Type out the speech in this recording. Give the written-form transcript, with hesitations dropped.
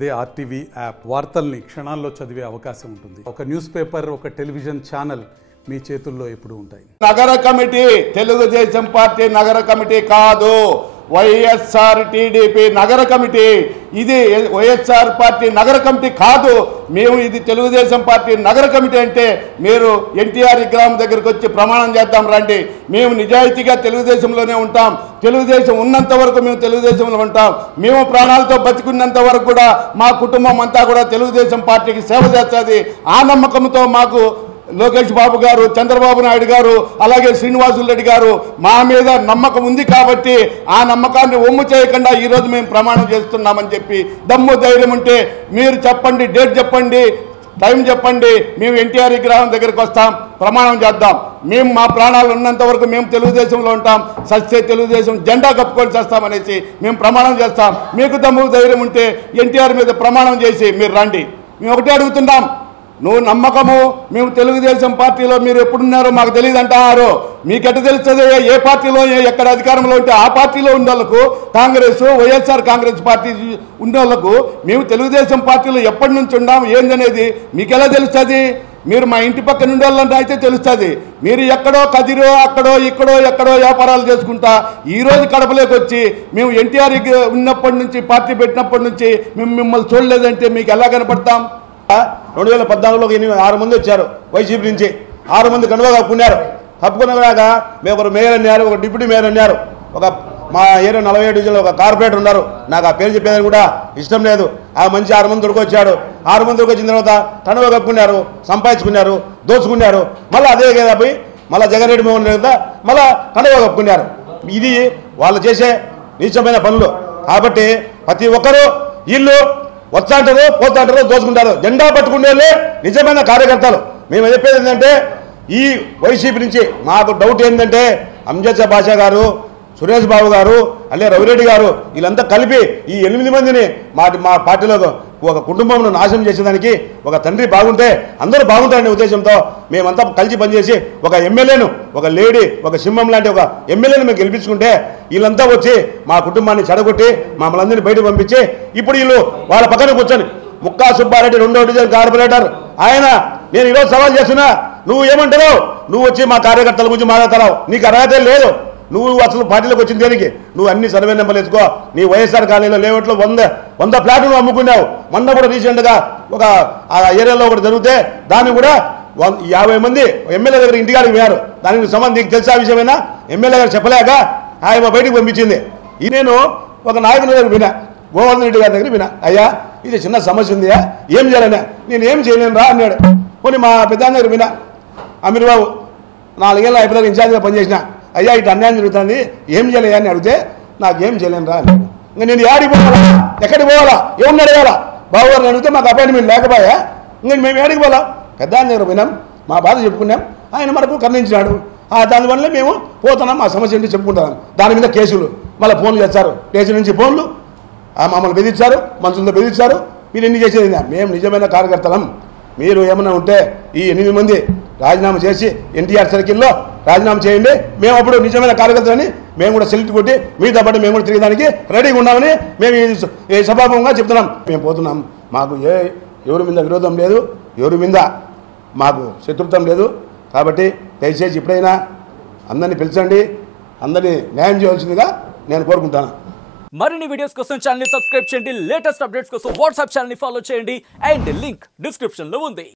అదే RTV app వార్తల్ని క్షణాల్లో చదివే అవకాశం ఉంటుంది. ఒక న్యూస్ పేపర్, ఒక టెలివిజన్ ఛానల్ మీ చేతుల్లో ఎప్పుడు ఉంటాయి. నగర కమిటీ తెలుగుదేశం పార్టీ నగర కమిటీ కాదు, వైఎస్ఆర్ టీడీపీ నగర కమిటీ. ఇది వైఎస్ఆర్ పార్టీ నగర కమిటీ కాదు. మేము ఇది తెలుగుదేశం పార్టీ నగర కమిటీ అంటే మీరు ఎన్టీఆర్ విగ్రహం దగ్గరికి వచ్చి ప్రమాణం చేద్దాం రండి. మేము నిజాయితీగా తెలుగుదేశంలోనే ఉంటాం. తెలుగుదేశం ఉన్నంత వరకు మేము తెలుగుదేశంలో ఉంటాం. మేము ప్రాణాలతో బతికున్నంత వరకు కూడా మా కుటుంబం అంతా కూడా తెలుగుదేశం పార్టీకి సేవ చేస్తుంది. ఆ నమ్మకంతో మాకు లోకేష్ బాబు గారు, చంద్రబాబు నాయుడు గారు, అలాగే శ్రీనివాసులు రెడ్డి గారు మా మీద నమ్మకం ఉంది కాబట్టి ఆ నమ్మకాన్ని ఒమ్ము చేయకుండా ఈరోజు మేము ప్రమాణం చేస్తున్నామని చెప్పి దమ్ము ధైర్యం ఉంటే మీరు చెప్పండి, డేట్ చెప్పండి, టైం చెప్పండి. మేము ఎన్టీఆర్ విగ్రహం దగ్గరికి వస్తాం, ప్రమాణం చేద్దాం. మేము మా ప్రాణాలు ఉన్నంత వరకు మేము తెలుగుదేశంలో ఉంటాం. సత్య తెలుగుదేశం జెండా కప్పుకొని చేస్తామనేసి మేము ప్రమాణం చేస్తాం. మీకు దమ్ము ధైర్యం ఉంటే ఎన్టీఆర్ మీద ప్రమాణం చేసి మీరు రండి. మేము ఒకటే అడుగుతున్నాం, నువ్వు నమ్మకము మేము తెలుగుదేశం పార్టీలో మీరు ఎప్పుడున్నారో మాకు తెలియదు అంటున్నారు. మీకెట్ట తెలుస్తుంది? ఏ పార్టీలో ఎక్కడ అధికారంలో ఉంటే ఆ పార్టీలో ఉన్న వాళ్ళకు, కాంగ్రెస్ వైఎస్ఆర్ కాంగ్రెస్ పార్టీ ఉన్న వాళ్ళకు మేము తెలుగుదేశం పార్టీలో ఎప్పటి నుంచి ఉన్నాం ఏందనేది మీకు ఎలా తెలుస్తుంది? మీరు మా ఇంటి పక్కన ఉండే వాళ్ళంటే అయితే తెలుస్తుంది. మీరు ఎక్కడో కదిరో అక్కడో ఇక్కడో ఎక్కడో వ్యాపారాలు చేసుకుంటా ఈరోజు కడపలోకి వచ్చి మేము ఎన్టీఆర్ ఉన్నప్పటి నుంచి పార్టీ పెట్టినప్పటి నుంచి మేము మిమ్మల్ని చూడలేదంటే మీకు ఎలా కనపడతాం? 2014లో 6 మంది వచ్చారు వైసీపీ నుంచి. 6 మంది కనువ కప్పుకున్నారు. కప్పుకున్నాక మేము ఒకరు మేయర్ అన్నారు, ఒక డిప్యూటీ మేయర్ అన్నారు, ఒక మా ఏరియా 47 డివిజన్లో ఒక కార్పొరేటర్ ఉన్నారు. నాకు ఆ పేరు చెప్పేదని కూడా ఇష్టం లేదు. ఆ మంచి 6 మంది దొరికొచ్చాడు. 6 మంది దొరికొచ్చిన తర్వాత కనువ కప్పుకున్నారు, సంపాదించుకున్నారు, దోచుకున్నారు. మళ్ళీ అదే కదా పోయి మళ్ళీ జగన్ రెడ్డి మోహన్ రెడ్డి మళ్ళీ కనువ కప్పుకున్నారు. ఇది వాళ్ళు చేసే నీచమైన పనులు. కాబట్టి ప్రతి ఒక్కరూ వీళ్ళు వచ్చాంటారు, పోతాంటారు, దోచుకుంటారు. జెండా పట్టుకునే నిజమైన కార్యకర్తలు. మేము చెప్పేది ఏంటంటే ఈ వైసీపీ నుంచి మాకు డౌట్ ఏంటంటే అంజద్ బాషా గారు, సురేష్ బాబు గారు, అల్లే రవిరెడ్డి గారు వీళ్ళంతా కలిపి ఈ 8 మందిని మా పార్టీలో ఒక కుటుంబంను నాశనం చేసేదానికి ఒక తండ్రి బాగుంటే అందరూ బాగుంటారనే ఉద్దేశంతో మేమంతా కలిసి పనిచేసి ఒక ఎమ్మెల్యేను, ఒక లేడీ, ఒక సింహం లాంటి ఒక ఎమ్మెల్యేను మేము గెలిపించుకుంటే వీళ్ళంతా వచ్చి మా కుటుంబాన్ని చెడగొట్టి మమ్మల్ని అందరినీ బయటకు పంపించి ఇప్పుడు వీళ్ళు వాళ్ళ పక్కన కూర్చొని ముక్కా సుబ్బారెడ్డి 2వ డివిజన్ కార్పొరేటర్ ఆయన, నేను ఈరోజు సవాల్ చేస్తున్నా, నువ్వు ఏమంటావు? నువ్వు వచ్చి మా కార్యకర్తల గురించి మాట్లాడతావు, నీకు అర్హత లేదు. నువ్వు అసలు పార్టీలోకి వచ్చిన దేనికి? నువ్వు అన్ని సర్వే నెంబర్లు వేసుకో. నీ వైఎస్ఆర్ కాలనీలో లేవట్లో 100 ఫ్లాట్లు నువ్వు అమ్ముకున్నావు. మొన్న కూడా రీసెంట్గా ఒక ఆ ఏరియాలో ఒకటి జరిగితే దాన్ని కూడా 50 మంది ఎమ్మెల్యే దగ్గర ఇంటికాడికి పోయారు. దానికి సంబంధించి నీకు తెలిసే విషయమైనా ఎమ్మెల్యే గారు చెప్పలేక ఆయన బయటికి పంపించింది. నేను ఒక నాయకుని దగ్గర వినా, గోవర్ధన్ రెడ్డి గారి దగ్గర వినా, అయ్యా ఇది చిన్న సమస్య ఉందియా, ఏం చేయాలన్నా? నేను ఏం చేయలేను రా అన్నాడు. కొన్ని మా పెద్ద దగ్గర వినా, అమీర్ బాబు 4 ఏళ్ళ అయిపోయిన ఇన్ఛార్జిగా పనిచేసిన, అయ్యా ఇటు అన్యాయం జరుగుతుంది, ఏం చేయలేయా అని అడిగితే నాకేం చేయలేను రా అన్నాడు. ఇంకా నేను ఏడికి పోవాలా, ఎక్కడికి పోవాలా, ఎవరిని అడగాల? బాబు గారిని అడిగితే మాకు అపాయింట్మెంట్ లేకపోయా, ఇంకా మేము ఏడికి పోవాలా? పెద్ద దగ్గర పోయినాం, మా బాధ చెప్పుకున్నాం, ఆయన మనకు ఖండించినాడు. దానివల్ల మేము పోతున్నాం, మా సమస్య ఏంటి చెప్పుకుంటున్నాం. దాని మీద కేసులు, మళ్ళీ ఫోన్లు చేస్తారు, స్టేషన్ నుంచి ఫోన్లు, మమ్మల్ని బెదిరించారు, మనుషులతో బెదిరించారు. మీరు ఎన్ని చేసేది? మేము నిజమైన కార్యకర్తలం. మీరు ఏమైనా ఉంటే ఈ 8 మంది రాజీనామా చేసి ఎన్టీఆర్ సర్కిల్లో రాజీనామా చేయండి. మేము అప్పుడు నిజమైన కార్యకర్తలని మేము కూడా సెలెక్ట్ కొట్టి మీతో పాటు మేము కూడా తిరిగేదానికి రెడీగా ఉన్నామని మేము ఈ సభాముఖంగా చెప్తున్నాం. మేము పోతున్నాం. మాకు ఎవరి మీద విరోధం లేదు, ఎవరి మీద మాకు శత్రుత్వం లేదు. కాబట్టి దయచేసి ఎప్పుడైనా అందరినీ పిలిచండి, అందరినీ న్యాయం చేయవలసిందిగా నేను కోరుకుంటాను. మరిన్ని వీడియోస్ కోసం ఛానల్ ని సబ్స్క్రైబ్ చేయండి. లేటెస్ట్ అప్డేట్స్ కోసం వాట్సాప్ ఛానల్ ని ఫాలో చేయండి. అండ్ లింక్ డిస్క్రిప్షన్ లో ఉంది.